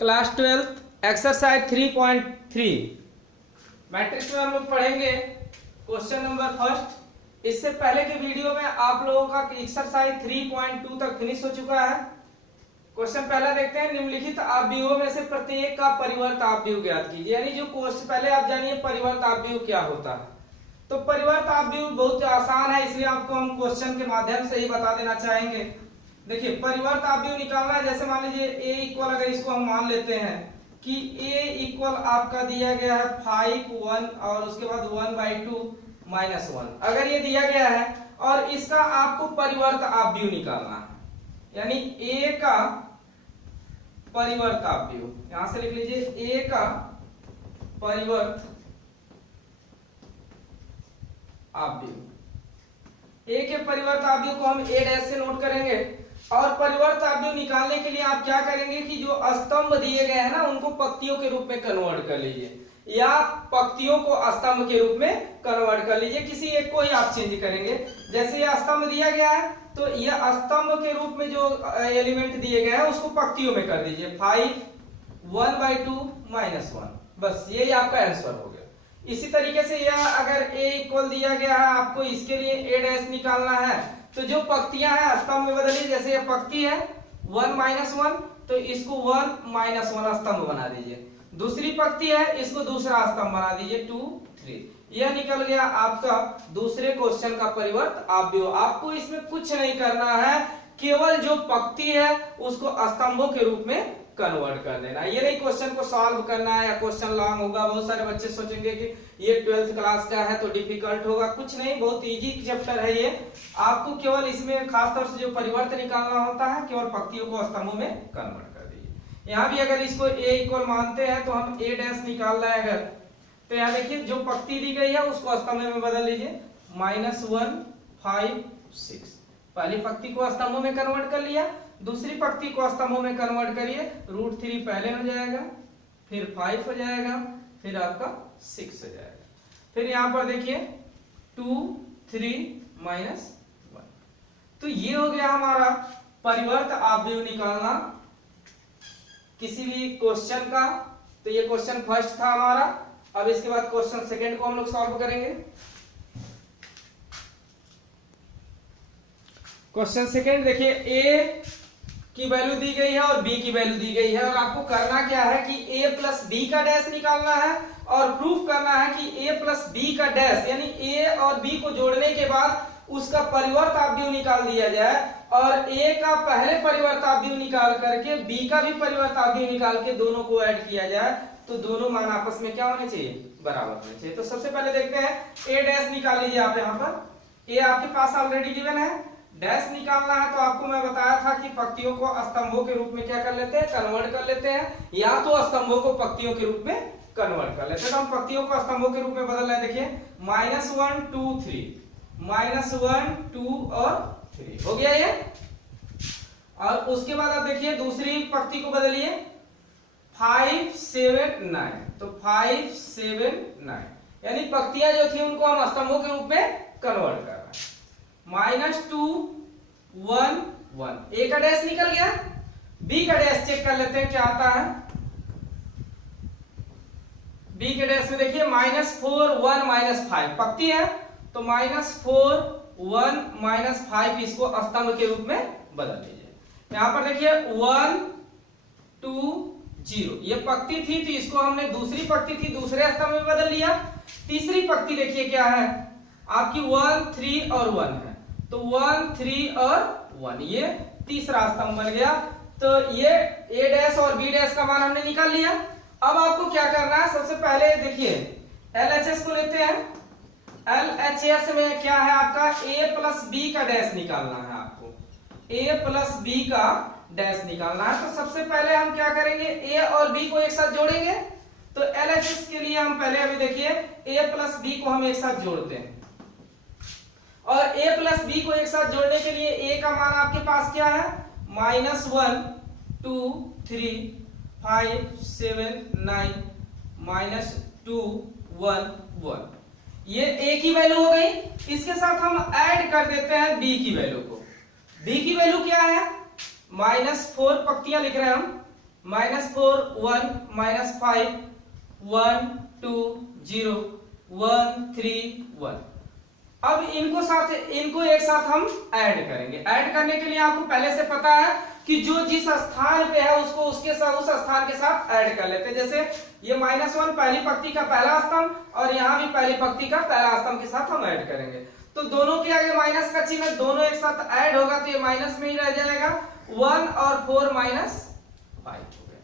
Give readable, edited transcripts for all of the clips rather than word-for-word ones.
Class 12 exercise 3.3 matrix में हम लोग पढ़ेंगे क्वेश्चन नंबर फर्स्ट। इससे पहले के वीडियो में आप लोगों का एक्सरसाइज 3.2 तक फिनिश हो चुका है। क्वेश्चन पहला देखते हैं। निम्नलिखित आव्यूहों में से प्रत्येक का परिवर्त आव्यूह ज्ञात कीजिए। यानी जो क्वेश्चन पहले आप जानिए परिवर्त आव्यूह क्या होता है। तो परिवर्त आव्यूह बहुत आसान है, इसलिए आपको हम क्वेश्चन के माध्यम से ही बता देना चाहेंगे। देखिए परिवर्त आव्यूह निकालना है। जैसे मान लीजिए a इक्वल, अगर इसको हम मान लेते हैं कि a इक्वल आपका दिया गया है 5 1 और उसके बाद 1/2 -1। अगर ये दिया गया है और इसका आपको परिवर्त आव्यूह निकालना है, यानी a का परिवर्त आव्यूह, यहां से लिख लीजिए a का परिवर्त आव्यूह। a के परिवर्त आव्यूह को हम a डैश से नोट करेंगे। और परिवर्त आव्यूह निकालने के लिए आप क्या करेंगे कि जो स्तंभ दिए गए हैं ना उनको पंक्तियों के रूप में कन्वर्ट कर लीजिए, या पंक्तियों को स्तंभ के रूप में कन्वर्ट कर लीजिए। किसी एक को ही आप चेंज करेंगे। जैसे ये स्तंभ दिया गया है तो यह स्तंभ के रूप में जो एलिमेंट दिए गए हैं उसको पंक्तियों में कर दीजिए। 5 1/2 -1, बस यही आपका आंसर हो गया। इसी तरीके से यह अगर a इक्वल दिया गया है, आपको इसके लिए a डैश निकालना है, तो जो पंक्तियां हैं स्तंभ में बदलिए। जैसे ये पंक्ति है 1 -1, तो इसको 1 -1 स्तंभ बना दीजिए। दूसरी पंक्ति है, इसको दूसरा स्तंभ बना दीजिए 2 3। यह निकल गया आपका दूसरे क्वेश्चन का परिवर्त आव्यूह। आपको इसमें कुछ नहीं करना है, केवल जो पंक्ति है उसको स्तंभों के रूप में कन्वर्ट कर देना। ये नहीं क्वेश्चन को सॉल्व करना है या क्वेश्चन लॉन्ग होगा। बहुत सारे बच्चे सोचेंगे कि ये 12th क्लास का है तो डिफिकल्ट होगा। कुछ नहीं, बहुत इजी चैप्टर है ये। आपको केवल इसमें खास तौर से जो परिवर्त निकालना होता है, केवल पंक्तियों को स्तंभों में कन्वर्ट कर दीजिए। यहाँ भी अगर इसको a इक्वल मानते हैं तो हम a डैश निकाल रहे हैं अगर, तो यहाँ देखिए जो पंक्ति दी गई है उसको स्तंभ में बदल लीजिए। -1 5 6, पहली पंक्ति को स्तंभों में कन्वर्ट कर लिया, दूसरी पंक्ति को स्तंभों में कन्वर्ट करिए। √3 पहले हो जाएगा, फिर 5 हो जाएगा, फिर आपका 6 हो जाएगा। फिर यहां पर देखिए 2 3 -1। तो ये हो गया हमारा परिवर्त आव्यूह निकालना किसी भी क्वेश्चन का। तो ये क्वेश्चन फर्स्ट था हमारा। अब इसके बाद क्वेश्चन सेकंड को हम लोग सॉल्व करेंगे। क्वेश्चन सेकंड देखिए, a की वैल्यू दी गई है और b की वैल्यू दी गई है, और आपको करना क्या है कि a प्लस b का डैश निकालना है और प्रूफ करना है कि a प्लस b का डैश, यानी a और b को जोड़ने के बाद उसका परिवर्त आव्यूह निकाल दिया जाए, और a का पहले परिवर्त आव्यूह निकाल करके b का भी परिवर्त आव्यूह निकाल के दोनों को ऐड किया जाए, तो दोनों मान आपस में क्या होने चाहिए, बराबर होने चाहिए। तो सबसे पहले देखते हैं, a डैश निकाल लीजिए आप। यहाँ पर a आपके पास ऑलरेडी गिवन है, डैश निकालना है तो आपको मैं बताया था कि पंक्तियों को स्तंभों के रूप में क्या कर लेते हैं, कन्वर्ट कर लेते हैं, या तो स्तंभों को पंक्तियों के रूप में कन्वर्ट कर लेते हैं। तो हम पंक्तियों को स्तंभों के रूप में बदल रहे हैं। देखिए -1 2 3, -1 2 और 3 हो गया ये। और उसके बाद आप देखिए दूसरी पंक्ति को बदलिए 5 7 9, तो 5 7 9, यानी पंक्तियां जो थी उनको हम स्तंभों के रूप में कन्वर्ट कर रहे हैं। -2 1 1, a का डैश निकल गया, b का डैश चेक कर लेते हैं क्या आता है। b के डैश में देखिए -4 1 -5 पंक्ति है, तो -4 1 -5 इसको स्तंभ के रूप में बदल लीजिए। यहां पर देखिए 1 2 0, ये पंक्ति थी तो इसको हमने दूसरी पंक्ति थी दूसरे स्तंभ में बदल लिया। तीसरी पंक्ति देखिए क्या है आपकी 1 3 और 1 है, तो 1 3 और 1, ये तीसरा स्तंभ बन गया। तो ये a डैश और b डैश का मान हमने निकाल लिया। अब आपको क्या करना है, सबसे पहले देखिए LHS को लेते हैं। LHS में क्या है आपका a प्लस b का डैश निकालना है। आपको a प्लस b का डैश निकालना है। तो सबसे पहले हम क्या करेंगे, a और b को एक साथ जोड़ेंगे। तो LHS के लिए हम पहले अभी देखिए a प्लस b को हम एक साथ जोड़ते हैं, और a प्लस b को एक साथ जोड़ने के लिए a का मान आपके पास क्या है, -1 2 3 5 7 9 -2 1 1, ये a की वैल्यू हो गई। इसके साथ हम ऐड कर देते हैं b की वैल्यू को। b की वैल्यू क्या है, -4 पंक्तियां लिख रहे हैं हम, -4 1 -5 1 2 0 1 3 1। अब इनको एक साथ हम ऐड करेंगे। ऐड करने के लिए आपको पहले से पता है कि जो जिस स्थान पे है उसको उसके साथ उस स्थान के साथ ऐड कर लेते हैं। जैसे ये -1 पहली पंक्ति का पहला स्तंभ और यहाँ भी पहली पंक्ति का पहला स्तंभ के साथ हम ऐड करेंगे। तो दोनों के आगे माइनस का चिन्ह, दोनों एक साथ ऐड होगा तो ये माइनस में ही रह जाएगा। 1 और 4 -5 हो गया।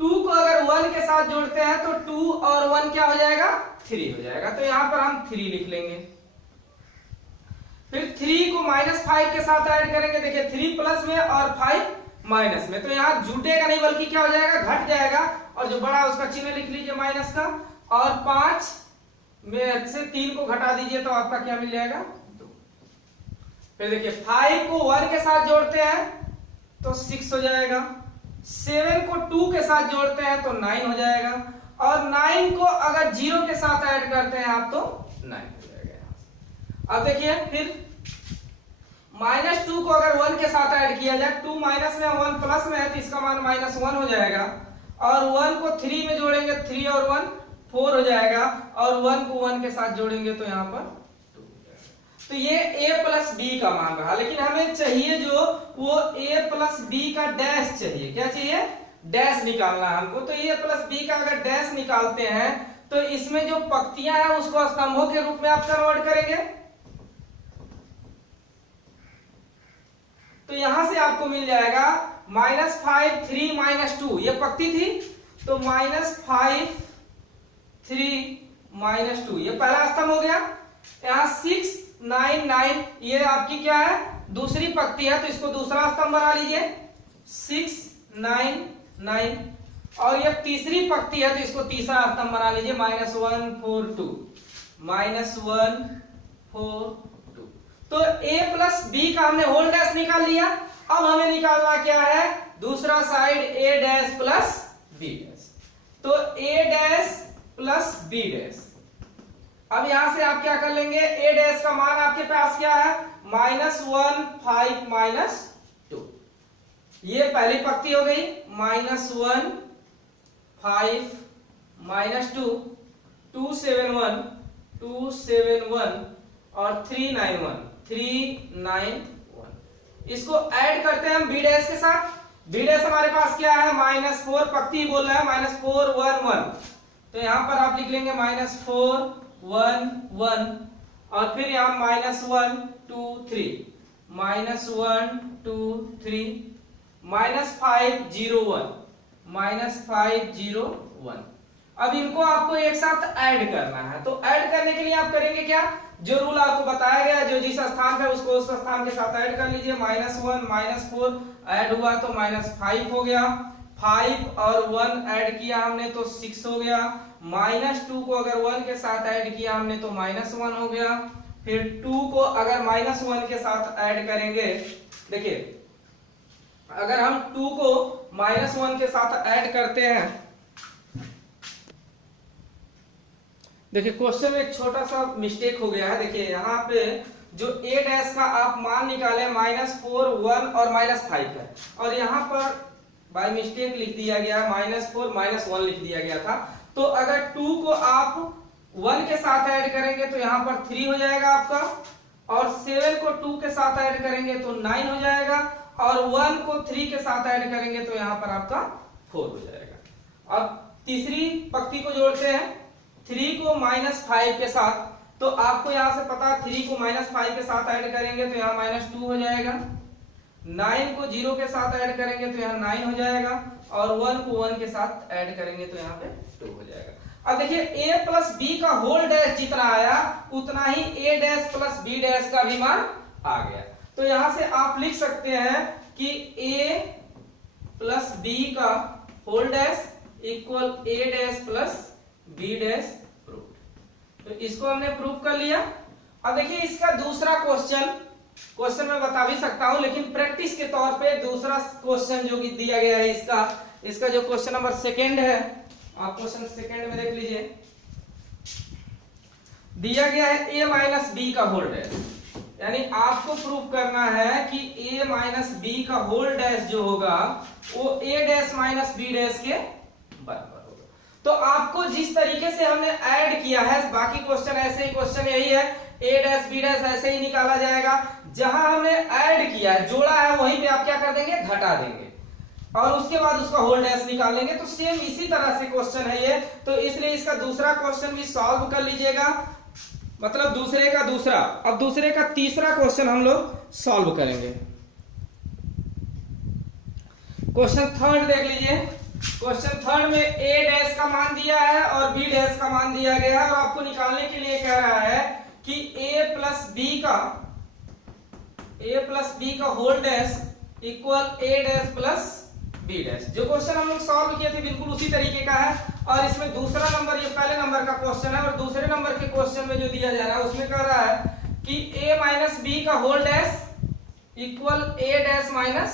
2 को अगर 1 के साथ जोड़ते हैं तो 2 और 1 क्या हो जाएगा? 3 हो जाएगा। तो यहाँ पर हम 3 लिख लेंगे। फिर 3 को -5 के साथ ऐड करेंगे। देखिए 3 प्लस में और 5 माइनस में, तो यहाँ जुटेगा नहीं बल्कि क्या हो जाएगा? घट जाएगा। और जो बड़ा उसका चिन्ह लिख लीजिए माइनस का। और 5 में से 3 को घटा दीजिए तो आपका क्या मिल जाएगा? 2। फिर देखिए 5 को 1 के साथ जोड़ते हैं तो 6 हो जाएगा। 7 को 2 के साथ जोड़ते हैं तो 9 हो जाएगा। और 9 को अगर 0 के साथ ऐड करते हैं आप तो 9 हो जाएगा। अब देखिए फिर -2 को अगर 1 के साथ ऐड किया जाए, 2 माइनस में 1 प्लस में है तो इसका मान -1 हो जाएगा। और 1 को 3 में जोड़ेंगे, 3 और 1 4 हो जाएगा। और 1 को 1 के साथ जोड़ेंगे तो यहाँ पर 2 हो जाएगा। तो ये a प्लस बी का मान रहा। लेकिन हमें चाहिए जो वो a प्लस बी का डैश चाहिए। क्या चाहिए? डैश निकालना है हमको। तो a प्लस बी का अगर डैश निकालते हैं तो इसमें जो पंक्तियां हैं उसको स्तंभों के रूप में आप कन्वर्ट करेंगे। तो यहां से आपको मिल जाएगा -5 3 -2, ये पंक्ति थी। तो -5 3 -2 ये पहला स्तंभ हो गया। यहाँ 6 9 9 ये आपकी क्या है? दूसरी पंक्ति है, तो इसको दूसरा स्तंभ बना लीजिए। 6 9 9। और ये तीसरी पंक्ति है तो इसको तीसरा स्तंभ बना लीजिए। -1 4 2 -1 4 2। तो a प्लस बी का हमने होल डैश निकाल लिया। अब हमें निकालना क्या है? दूसरा side a dash plus b dash. तो a dash plus b dash. अब यहां से आप क्या कर लेंगे? a डैश का मान आपके पास क्या है? -1 5 -2। ये पहली पंक्ति हो गई। -1 5 -2 2 7 1 2 7 1 और 3 9 1 3 9 1। इसको ऐड करते हैं हम b डैश के साथ। b डैश हमारे पास क्या है? -4 पंक्ति बोल रहा है। -4 1 1। तो यहां पर आप लिख लेंगे -4 1 1। और फिर यहां -1 2 3 -1 2 3 -5 0 1 -5 0 1। अब इनको आपको एक साथ ऐड करना है। तो ऐड करने के लिए आप करेंगे क्या? जो रूल आपको बताया गया, जो जिस स्थान पे उसको उस स्थान के साथ ऐड कर लीजिए। -1 -4 ऐड हुआ तो -5 हो गया। 5 और 1 ऐड किया हमने तो 6 हो गया। -2 को अगर 1 के साथ ऐड किया हमने तो -1 हो गया। फिर 2 को अगर -1 के साथ ऐड करेंगे, देखिए अगर हम 2 को -1 के साथ ऐड करते हैं, देखिए क्वेश्चन में एक छोटा सा मिस्टेक हो गया है। देखिए यहाँ पे जो a डैश का आप मान निकाले -4 1 और -5 है, और यहाँ पर बाय मिस्टेक लिख दिया गया -4 -1 लिख दिया गया था। तो अगर 2 को आप 1 के साथ ऐड करेंगे तो यहाँ पर 3 हो जाएगा आपका। और 7 को 2 के साथ ऐड करेंगे तो 9 हो जाएगा। और 1 को 3 के साथ ऐड करेंगे तो यहाँ पर आपका 4 हो जाएगा। अब तीसरी पंक्ति को जोड़ते हैं 3 को -5 के साथ। तो आपको यहां से पता है 3 को -5 के साथ ऐड करेंगे तो यहाँ -2 हो जाएगा। 9 को 0 के साथ ऐड करेंगे तो यहाँ 9 हो जाएगा। और 1 को 1 के साथ ऐड करेंगे तो यहाँ पे 2 हो जाएगा। अब देखिए a प्लस बी का होल डैश जितना आया उतना ही a dash plus b dash का भी मान आ गया। तो यहां से आप लिख सकते हैं कि a प्लस b का whole dash equal a dash plus b dash proof. तो इसको हमने प्रूव कर लिया। अब देखिए इसका दूसरा क्वेश्चन मैं बता भी सकता हूं, लेकिन प्रैक्टिस के तौर पे दूसरा क्वेश्चन जो दिया गया है इसका जो क्वेश्चन नंबर 2 है, आप क्वेश्चन 2 में देख लीजिए। दिया गया है a माइनस बी का होल डैश। यानी आपको प्रूव करना है कि a माइनस बी का होल डैश जो होगा वो a dash minus B dash के बराबर होगा। तो आपको जिस तरीके से हमने ऐड किया है, बाकी क्वेश्चन ऐसे ही, क्वेश्चन यही है, a डैश बी डैश ऐसे ही निकाला जाएगा। जहां हमने ऐड किया है, जोड़ा है, वहीं पे आप क्या कर देंगे, घटा देंगे और उसके बाद उसका होल डैश निकाल लेंगे। तो सेम इसी तरह से क्वेश्चन है ये, तो इसलिए इसका दूसरा क्वेश्चन भी सॉल्व कर लीजिएगा, मतलब दूसरे का दूसरा। अब दूसरे का तीसरा क्वेश्चन हम लोग सॉल्व करेंगे। क्वेश्चन थर्ड देख लीजिए। क्वेश्चन थर्ड में a डैश का मान दिया है और b डैश का मान दिया गया है और आपको निकालने के लिए कह रहा है कि a प्लस बी का whole dash equal a dash plus b dash. जो क्वेश्चन हम लोग सॉल्व किए थे बिल्कुल उसी तरीके का है और इसमें दूसरा नंबर, ये पहले नंबर का क्वेश्चन है और दूसरे नंबर के क्वेश्चन में जो दिया जा रहा है उसमें कह रहा है कि a माइनस बी का whole dash equal a dash minus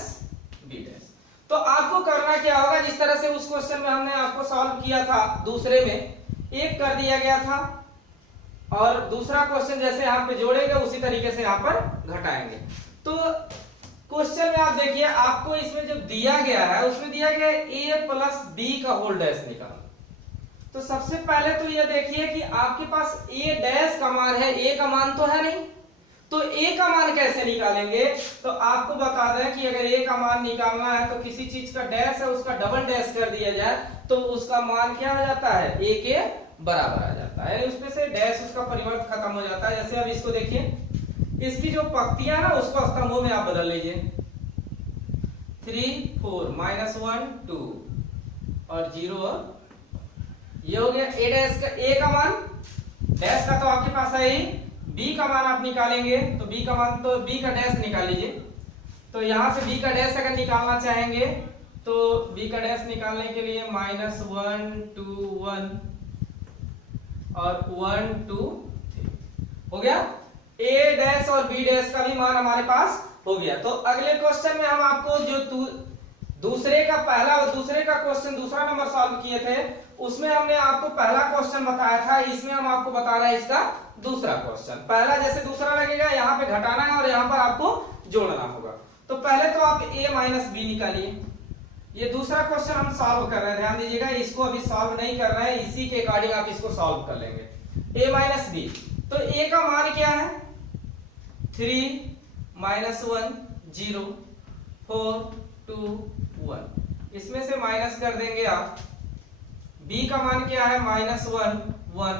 b dash. तो आपको करना क्या होगा, जिस तरह से उस क्वेश्चन में हमने आपको सॉल्व किया था, दूसरे में एक कर दिया गया था और दूसरा क्वेश्चन जैसे यहाँ पे जोड़ेंगे उसी तरीके से यहाँ पर घटाएंगे। तो क्वेश्चन में आप देखिए, आपको इसमें जब दिया गया है उसमें दिया गया है a प्लस बी का होल डैश निकालना। तो सबसे पहले तो ये देखिए कि आपके पास a डैश का मान है, a का मान तो है नहीं, तो a का मान कैसे निकालेंगे। तो आपको बता दें कि अगर a का मान निकालना है तो किसी चीज का डैश है उसका डबल डैश कर दिया जाए तो उसका मान क्या हो जाता है, a के बराबर आ जाता है, उसमें से डैश उसका परिवर्त खत्म हो जाता है। जैसे अब इसको देखिए, इसकी जो पंक्तियां ना उसको स्तंभों में आप बदल लीजिए, 3 4 -1 2 और 0 और ये हो गया a डैश का, a का मान, डैश का तो आपके पास है ही, b का मान आप निकालेंगे तो b का मान, तो b का डैश निकाल लीजिए। तो यहां से b का डैश अगर निकालना चाहेंगे तो b का डैश निकालने के लिए -1 2 1 और 1 2 3 हो गया। a डैश और b डैश का भी मान हमारे पास हो गया। तो अगले क्वेश्चन में हम आपको जो दूसरे का पहला और दूसरे का क्वेश्चन दूसरा नंबर सॉल्व किए थे उसमें हमने आपको पहला क्वेश्चन बताया था, इसमें हम आपको बता रहे हैं इसका दूसरा क्वेश्चन। पहला जैसे दूसरा लगेगा, यहाँ पे घटाना है और यहाँ पर आपको जोड़ना होगा। तो पहले तो आप a माइनस बी निकालिए। ये दूसरा क्वेश्चन हम सॉल्व कर रहे हैं, ध्यान दीजिएगा, इसको अभी सॉल्व नहीं कर रहे हैं, इसी के अकॉर्डिंग आप इसको सॉल्व कर लेंगे। a माइनस बी, तो a का मान क्या है, 3 -1 0 4 2 1, इसमें से माइनस कर देंगे आप। b का मान क्या है, -1 1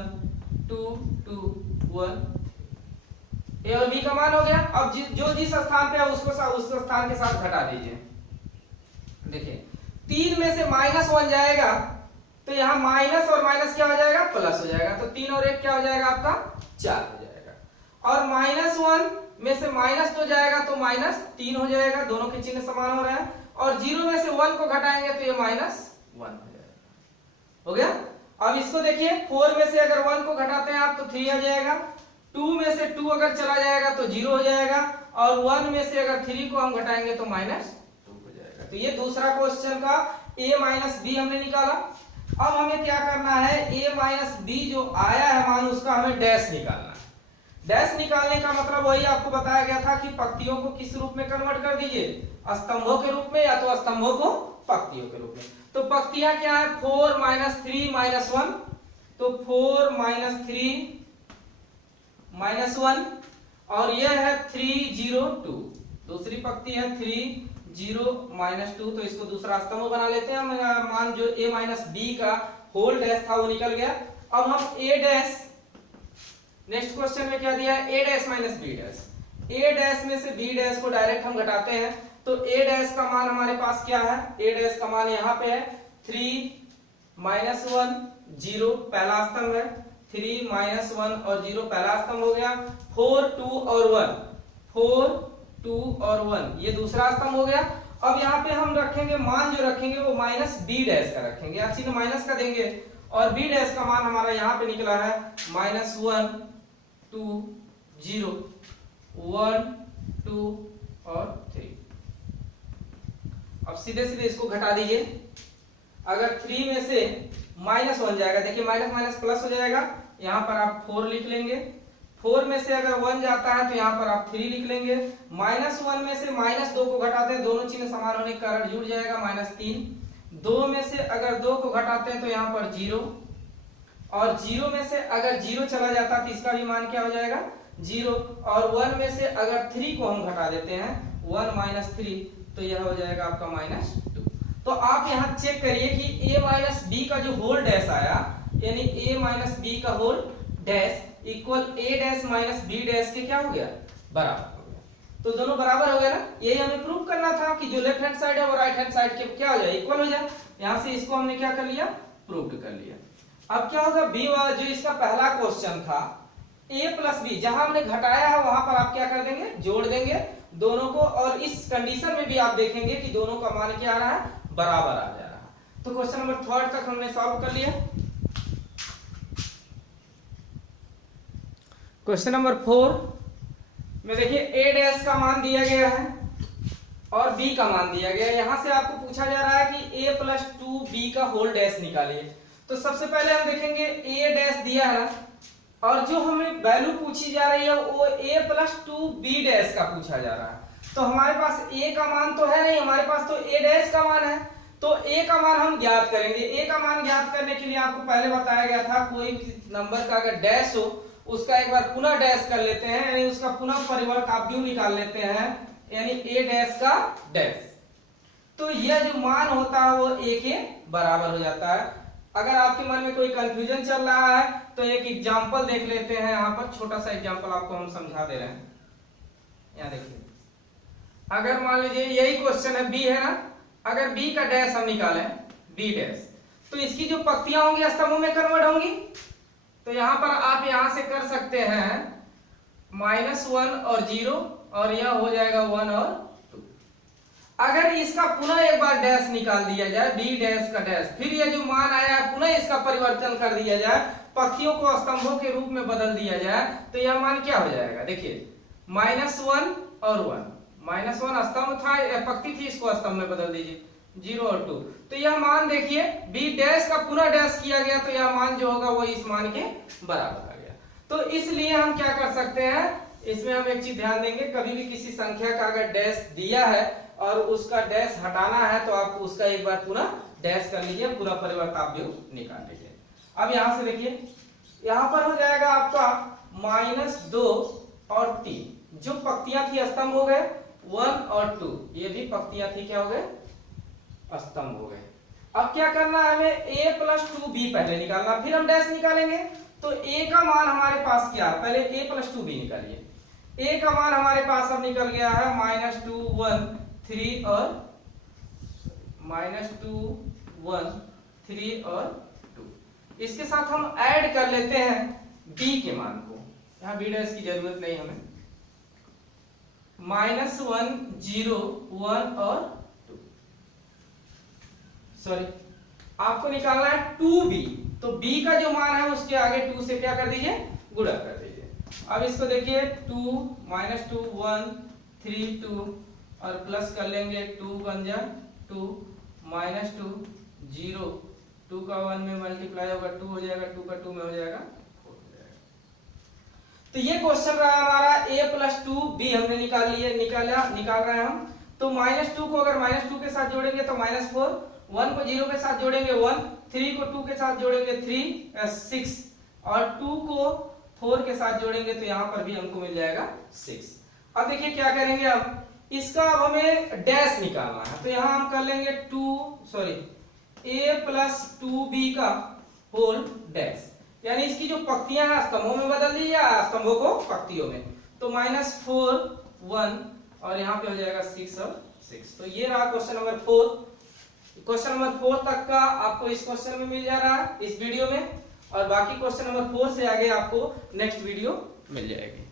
2 2 1, a और b का मान हो गया। अब जो जिस स्थान पे है उसको उस स्थान के साथ घटा दीजिए। देखिए 3 में से -1 जाएगा तो यहाँ माइनस और माइनस क्या हो जाएगा, प्लस हो जाएगा, तो 3 और 1 क्या हो जाएगा आपका, 4 हो जाएगा। और -1 में से -2 जाएगा तो -3 हो जाएगा, दोनों के चिन्ह समान हो रहे हैं। और 0 में से 1 को घटाएंगे तो ये -1 हो जाएगा, हो गया। अब इसको देखिए, 4 में से अगर 1 को घटाते हैं आप तो 3 आ जाएगा, 2 में से 2 अगर चला जाएगा तो 0 हो जाएगा और 1 में से अगर 3 को हम घटाएंगे तो -2 हो जाएगा। तो ये दूसरा क्वेश्चन का a माइनस बी हमने निकाला। अब हमें क्या करना है, a माइनस बी जो आया है मान उसका हमें डैश निकालना है। डैश निकालने का मतलब वही आपको बताया गया था कि पंक्तियों को किस रूप में कन्वर्ट कर दीजिए, स्तंभों के रूप में या तो स्तंभों को पंक्तियों के रूप में। तो पंक्तियां क्या है, 4 -3 -1, तो 4 -3 -1 और यह है 3 0 2, दूसरी पंक्ति है 3 0 -2, तो इसको दूसरा स्तंभ बना लेते हैं। मान जो a माइनस बी का होल डैश था वो निकल गया। अब हम a डैश, नेक्स्ट क्वेश्चन में क्या दिया है, a dash minus B dash, a dash में से b डैश को डायरेक्ट हम घटाते हैं तो a डैश का मान हमारे पास क्या है, a डैश का मान यहाँ पे है 3 -1 0 पहला स्तंभ है, 3 -1 और 0 पहला स्तंभ हो गया, 4 2 और 1, 4 2 और 1 ये दूसरा स्तंभ हो गया। अब यहाँ पे हम रखेंगे मान, जो रखेंगे वो माइनस बी डैश का रखेंगे, या चिन्ह माइनस का देंगे और b डैश का मान हमारा यहाँ पे निकला है -1 2 0 1 2 और 3। अब सीधे सीधे इसको घटा दीजिए। अगर 3 में से -1 जाएगा, देखिए माइनस माइनस प्लस हो जाएगा, यहाँ पर आप 4 लिख लेंगे, 4 में से अगर 1 जाता है तो यहाँ पर आप 3 लिख लेंगे। -1 में से -2 को घटाते हैं, दोनों चिन्ह समान होने के कारण जुड़ जाएगा -3। 2 में से अगर 2 को घटाते हैं तो यहाँ पर 0, और 0 में से अगर 0 चला जाता है तो इसका भी मान क्या हो जाएगा 0, और 1 में से अगर 3 को हम घटा देते हैं 1 - 3 तो यह हो जाएगा आपका -2। तो आप यहाँ चेक करिए कि a - b का जो होल डैश आया, यानी a - b का whole dash equal a' - b' के क्या हो गया, बराबर हो गया। तो दोनों बराबर हो गया ना, यही हमें प्रूव करना था कि जो लेफ्ट हैंड साइड है वो राइट हैंड साइड के क्या हो जाए, इक्वल हो जाए। यहाँ से इसको हमने क्या कर लिया, प्रूव कर लिया। अब क्या होगा, बी वाला जो इसका पहला क्वेश्चन था a + b, जहां हमने घटाया है वहां पर आप क्या कर देंगे, जोड़ देंगे दोनों को, और इस कंडीशन में भी आप देखेंगे कि दोनों का मान क्या आ रहा है, बराबर आ जा रहा है। तो क्वेश्चन नंबर 3 तक हमने सॉल्व कर लिया। क्वेश्चन नंबर 4 में देखिए a' का मान दिया गया है और b का मान दिया गया है। यहां से आपको पूछा जा रहा है कि a + 2b का होल डैश निकालिए। तो सबसे पहले हम देखेंगे a' दिया है और जो हमें वैल्यू पूछी जा रही है वो a + 2b' का पूछा जा रहा है। तो हमारे पास a का मान तो है नहीं, हमारे पास तो a' का मान है। तो a का मान हम ज्ञात करेंगे। a का मान ज्ञात करने के लिए आपको पहले बताया गया था, कोई नंबर का अगर डैश हो उसका एक बार पुनः डैश कर लेते हैं, यानी उसका पुनः परिवर्त आप भी निकाल लेते हैं, यानी a' का डैश। तो यह जो मान होता है वो a के बराबर हो जाता है। अगर आपके मन में कोई कंफ्यूजन चल रहा है तो एक एग्जांपल देख लेते हैं। यहाँ पर छोटा सा एग्जांपल आपको हम समझा दे रहे हैं। यहाँ देखिए, अगर मान लीजिए यही क्वेश्चन है, b है ना, अगर b का डैश हम निकालें b', तो इसकी जो पंक्तियां होंगी स्तंभों में कन्वर्ट होंगी। तो यहाँ पर आप यहाँ से कर सकते हैं -1 और 0, और यह हो जाएगा 1 और 2। अगर इसका पुनः एक बार डैश निकाल दिया जाए, b' का डैश, फिर यह जो मान आया है पुनः इसका परिवर्तन कर दिया जाए, पंक्तियों को स्तंभों के रूप में बदल दिया जाए, तो यह मान क्या हो जाएगा, देखिए -1 और 1, -1 स्तंभ था, पंक्ति थी, इसको स्तंभ में बदल दीजिए 0 और 2। तो यह मान देखिए b' का पुनः डैश किया गया, तो यह मान जो होगा वो इस मान के बराबर आ गया। तो इसलिए हम क्या कर सकते हैं, इसमें हम एक चीज ध्यान देंगे, कभी भी किसी संख्या का अगर डैश दिया है और उसका डैश हटाना है तो आप उसका एक बार पुनः डैश कर लीजिए, पूरा परिवर्त आप भी निकाल लीजिए। अब यहां से देखिए, यहां पर हो जाएगा आपका -2 और 3, जो पंक्तियां थी स्तंभ हो गए, 1 और 2 ये भी पंक्तियां थी, क्या हो गए, स्तंभ हो गए। अब क्या करना है हमें, a + 2b पहले निकालना, फिर हम डैश निकालेंगे। तो a का मान हमारे पास क्या है, पहले a + 2b निकालिए। a का मान हमारे पास अब निकल गया है -2 1 3 और -2 1 3 और 2। इसके साथ हम ऐड कर लेते हैं b के मान को, यहाँ b' की जरूरत नहीं हमें, -1 0 1 और सॉरी आपको निकालना है 2b। तो b का जो मान है उसके आगे 2 से क्या कर दीजिए, गुणा कर दीजिए। अब इसको देखिए 2 -2 1 3 2 और प्लस कर लेंगे 2 × 2 -2 0 2 का 1 में मल्टीप्लाई होगा 2 हो जाएगा, 2 का 2 में हो जाएगा 4 हो जाएगा। तो ये क्वेश्चन रहा हमारा a + 2b हमने निकाल रहे हैं हम। तो -2 को अगर -2 के साथ जोड़ेंगे तो -4, 1 को 0 के साथ जोड़ेंगे 1, 3 को 2 के साथ जोड़ेंगे 3 6 और 2 को 4 के साथ जोड़ेंगे तो यहाँ पर भी हमको मिल जाएगा 6। अब देखिए क्या करेंगे, अब इसका अब हमें डैश निकालना है। तो यहाँ हम कर लेंगे a + 2b का होल डैश, यानी इसकी जो पंक्तियां हैं स्तंभों में बदल दी या स्तंभों को पंक्तियों में। तो -4 1 और यहाँ पे हो जाएगा 6 और 6। तो ये रहा क्वेश्चन नंबर 4। क्वेश्चन नंबर 4 तक का आपको इस क्वेश्चन में मिल जा रहा है इस वीडियो में, और बाकी क्वेश्चन नंबर 4 से आगे आपको नेक्स्ट वीडियो मिल जाएगी।